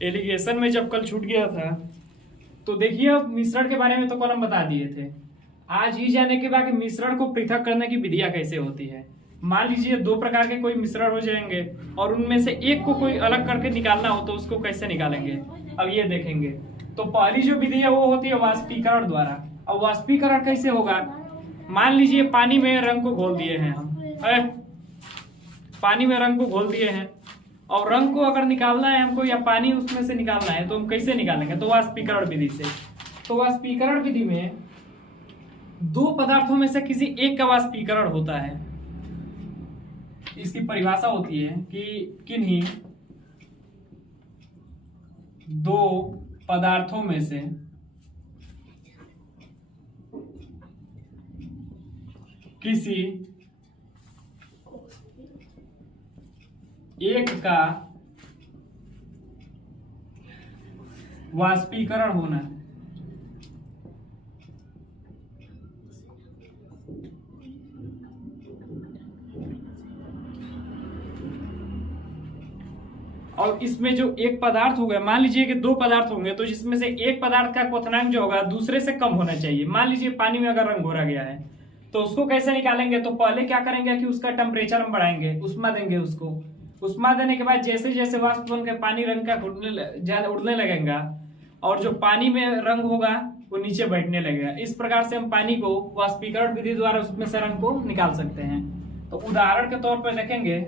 Allegation में जब कल छूट गया था तो देखिए, अब मिश्रण के बारे में तो कल हम बता दिए थे। आज ये जाने के बाद कि मिश्रण को पृथक करने की विधियां कैसे होती है। मान लीजिए दो प्रकार के कोई मिश्रण हो जाएंगे और उनमें से एक को कोई अलग करके निकालना हो तो उसको कैसे निकालेंगे, अब ये देखेंगे। तो पहली जो विधि है वो होती है वाष्पीकरण द्वारा। अब वाष्पीकरण कैसे होगा, मान लीजिए पानी में रंग को घोल दिए हैं हम, पानी में रंग को घोल दिए हैं और रंग को अगर निकालना है हमको या पानी उसमें से निकालना है तो हम कैसे निकालेंगे, तो वाष्पीकरण विधि से। तो वाष्पीकरण विधि में दो पदार्थों में से किसी एक का वाष्पीकरण होता है। इसकी परिभाषा होती है कि किन्हीं दो पदार्थों में से किसी एक का वाष्पीकरण होना। और इसमें जो एक पदार्थ होगा, मान लीजिए कि दो पदार्थ होंगे तो जिसमें से एक पदार्थ का क्वथनांक जो होगा दूसरे से कम होना चाहिए। मान लीजिए पानी में अगर रंग घोरा गया है तो उसको कैसे निकालेंगे, तो पहले क्या करेंगे कि उसका टेम्परेचर हम बढ़ाएंगे, उष्मा देंगे उसको। उष्मा देने के बाद जैसे जैसे वाष्प बन के पानी रंग का उड़ने लगेगा और जो पानी में रंग होगा वो नीचे बैठने लगेगा। इस प्रकार से हम पानी को वाष्पीकरण विधि द्वारा उसमें से रंग को निकाल सकते हैं। तो उदाहरण के तौर पर देखेंगे,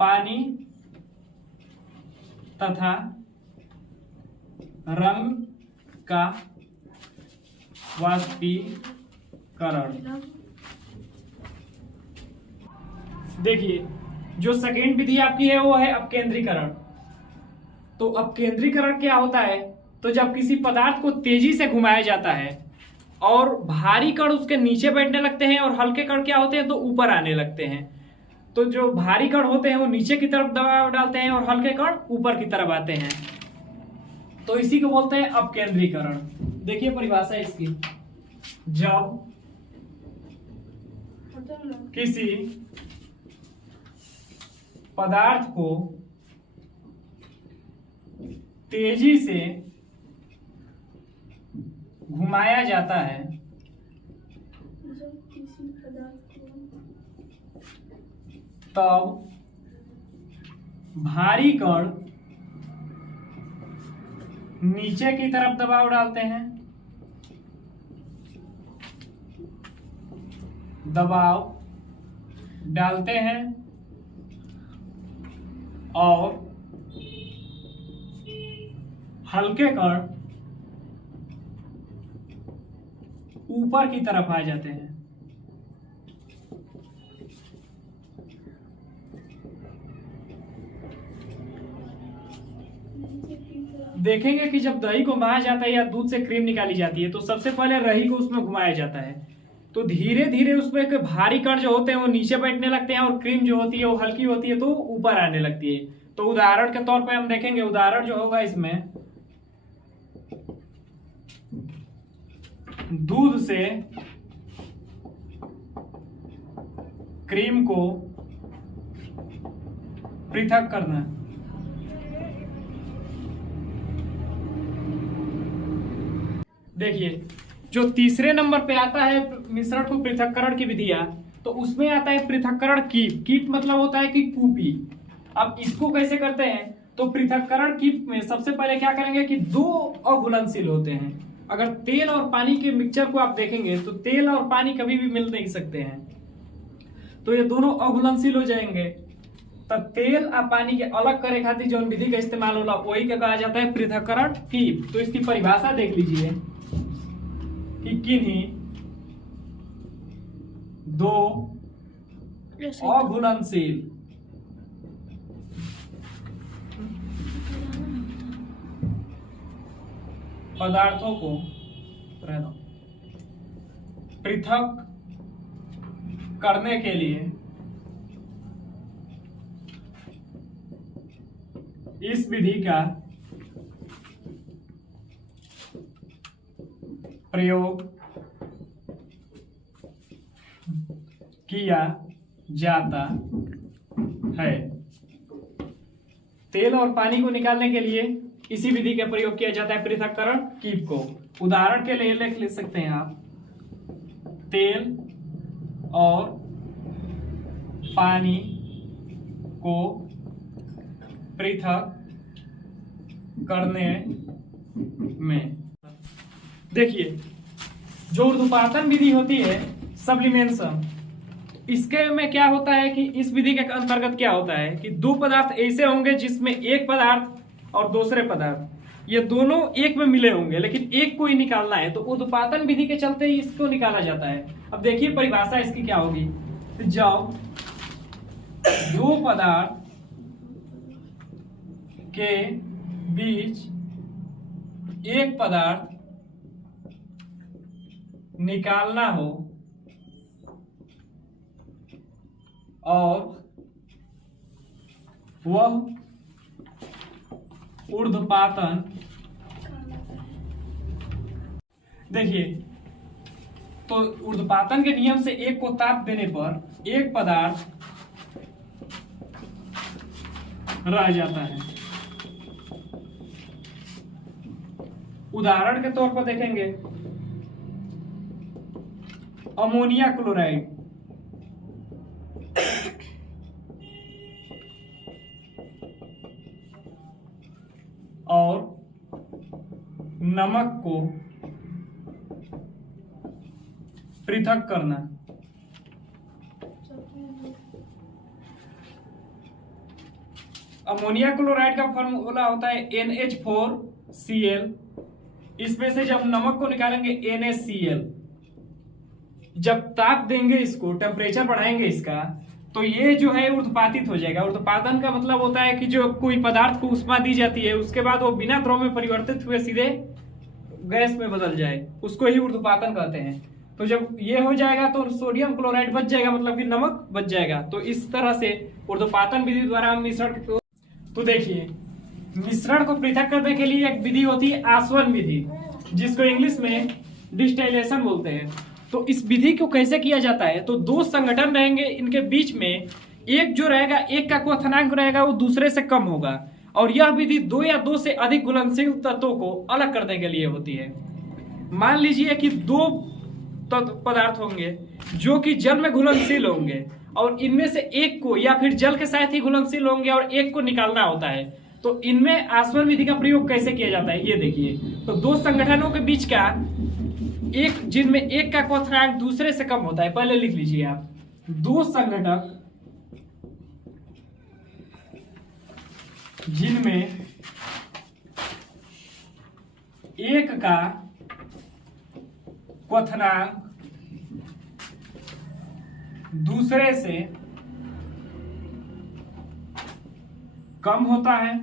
पानी तथा रंग का वाष्पीकरण। देखिए, जो सेकेंड विधि आपकी है वो है अपकेंद्रीकरण। तो अपकेंद्रीकरण क्या होता है, तो जब किसी पदार्थ को तेजी से घुमाया जाता है और भारी कण उसके नीचे बैठने लगते हैं और हल्के कण क्या होते हैं तो ऊपर आने लगते हैं। तो जो भारी कण होते हैं वो नीचे की तरफ दबाव डालते हैं और हल्के कण ऊपर की तरफ आते हैं, तो इसी को बोलते हैं अपकेंद्रीकरण। देखिए परिभाषा इसकी, जब किसी पदार्थ को तेजी से घुमाया जाता है तब भारी कण नीचे की तरफ दबाव डालते हैं, दबाव डालते हैं और हल्के कण ऊपर की तरफ आ जाते हैं। देखेंगे कि जब दही को महा जाता है या दूध से क्रीम निकाली जाती है तो सबसे पहले रही को उसमें घुमाया जाता है, तो धीरे धीरे उसमें के भारी कण जो होते हैं वो नीचे बैठने लगते हैं और क्रीम जो होती है वो हल्की होती है तो ऊपर आने लगती है। तो उदाहरण के तौर पे हम देखेंगे, उदाहरण जो होगा इसमें, दूध से क्रीम को पृथक करना। देखिए, जो तीसरे नंबर पे आता है मिश्रण को पृथक्करण की विधियां, तो उसमें आता है पृथक्करण कीप। कीप मतलब होता है कि कूपी। अब इसको कैसे करते हैं, तो पृथक्करण कीप में सबसे पहले क्या करेंगे कि दो अघुलनशील होते हैं। अगर तेल और पानी के मिक्सचर को आप देखेंगे तो तेल और पानी कभी भी मिल नहीं सकते हैं, तो ये दोनों अघुलनशील हो जाएंगे। तो तेल और पानी के अलग करे खातिर जो विधि का इस्तेमाल होला वही का कहा जाता है पृथक्करण कीप। तो इसकी परिभाषा देख लीजिए कि किन्हीं दो अघुलनशील पदार्थों को पृथक करने के लिए इस विधि का प्रयोग किया जाता है। तेल और पानी को निकालने के लिए इसी विधि का प्रयोग किया जाता है, पृथक्करण कीप को। उदाहरण के लिए लिख सकते हैं आप, तेल और पानी को पृथक करने में, देखिए जो ऊर्ध्वपातन विधि होती है सब्लिमेशन, इसके में क्या होता है कि इस विधि के अंतर्गत क्या होता है कि दो पदार्थ ऐसे होंगे जिसमें एक पदार्थ और दूसरे पदार्थ ये दोनों एक में मिले होंगे, लेकिन एक को ही निकालना है, तो ऊर्ध्वपातन विधि के चलते ही इसको निकाला जाता है। अब देखिए परिभाषा इसकी क्या होगी, जब दो पदार्थ के बीच एक पदार्थ निकालना हो और वह ऊर्ध्वपातन, देखिए तो ऊर्ध्वपातन के नियम से एक को ताप देने पर एक पदार्थ रह जाता है। उदाहरण के तौर पर देखेंगे अमोनिया क्लोराइड और नमक को पृथक करना। अमोनिया क्लोराइड का फॉर्मूला होता है NH4Cl, इसमें से जब नमक को निकालेंगे NaCl, जब ताप देंगे इसको, टेम्परेचर बढ़ाएंगे इसका, तो ये जो है ऊर्ध्वपातित हो जाएगा। ऊर्ध्वपातन का मतलब होता है कि जो कोई पदार्थ को ऊष्मा दी जाती है उसके बाद वो बिना द्रव में परिवर्तित हुए सीधे गैस में बदल जाए, उसको ही ऊर्ध्वपातन कहते हैं। तो जब ये हो जाएगा तो सोडियम क्लोराइड बच जाएगा, मतलब कि नमक बच जाएगा। तो इस तरह से ऊर्ध्वपातन विधि द्वारा हम मिश्रण को, तो देखिए मिश्रण को पृथक करने के लिए एक विधि होती है आसवन विधि, जिसको इंग्लिश में डिस्टिलेशन बोलते हैं। तो इस विधि को कैसे किया जाता है, तो दो संगठन रहेंगे, इनके बीच में एक जो रहेगा, एक का क्वथनांक रहेगा वो दूसरे से कम होगा, और यह विधि दो या दो से अधिक घुलनशील तत्वों को अलग करने के लिए होती है। मान लीजिए कि दो पदार्थ होंगे जो कि जल में घुलनशील होंगे, और इनमें से एक को या फिर जल के साथ ही घुलनशील होंगे और एक को निकालना होता है। तो इनमें आसवन विधि का प्रयोग कैसे किया जाता है ये देखिए। तो दो संगठनों के बीच का एक, जिनमें एक का क्वथनांक दूसरे से कम होता है, पहले लिख लीजिए आप, दो संगठक जिनमें एक का क्वथनांक दूसरे से कम होता है,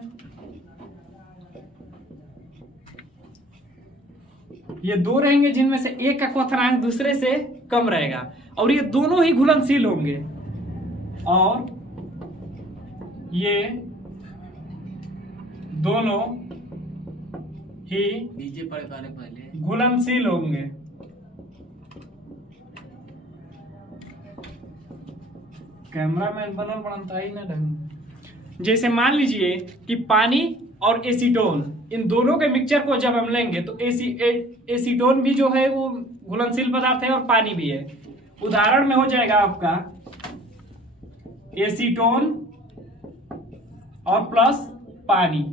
ये दो रहेंगे जिनमें से एक का क्वथनांक दूसरे से कम रहेगा, और ये दोनों ही घुलनशील होंगे, और ये दोनों ही डीजे पर गाने पहले घुलनशील होंगे। कैमरामैन बनल बनता ही ना ढंग। जैसे मान लीजिए कि पानी और एसीटोन, इन दोनों के मिक्सचर को जब हम लेंगे तो एसीटोन भी जो है वो घुलनशील पदार्थ है और पानी भी है। उदाहरण में हो जाएगा आपका एसीटोन और प्लस पानी,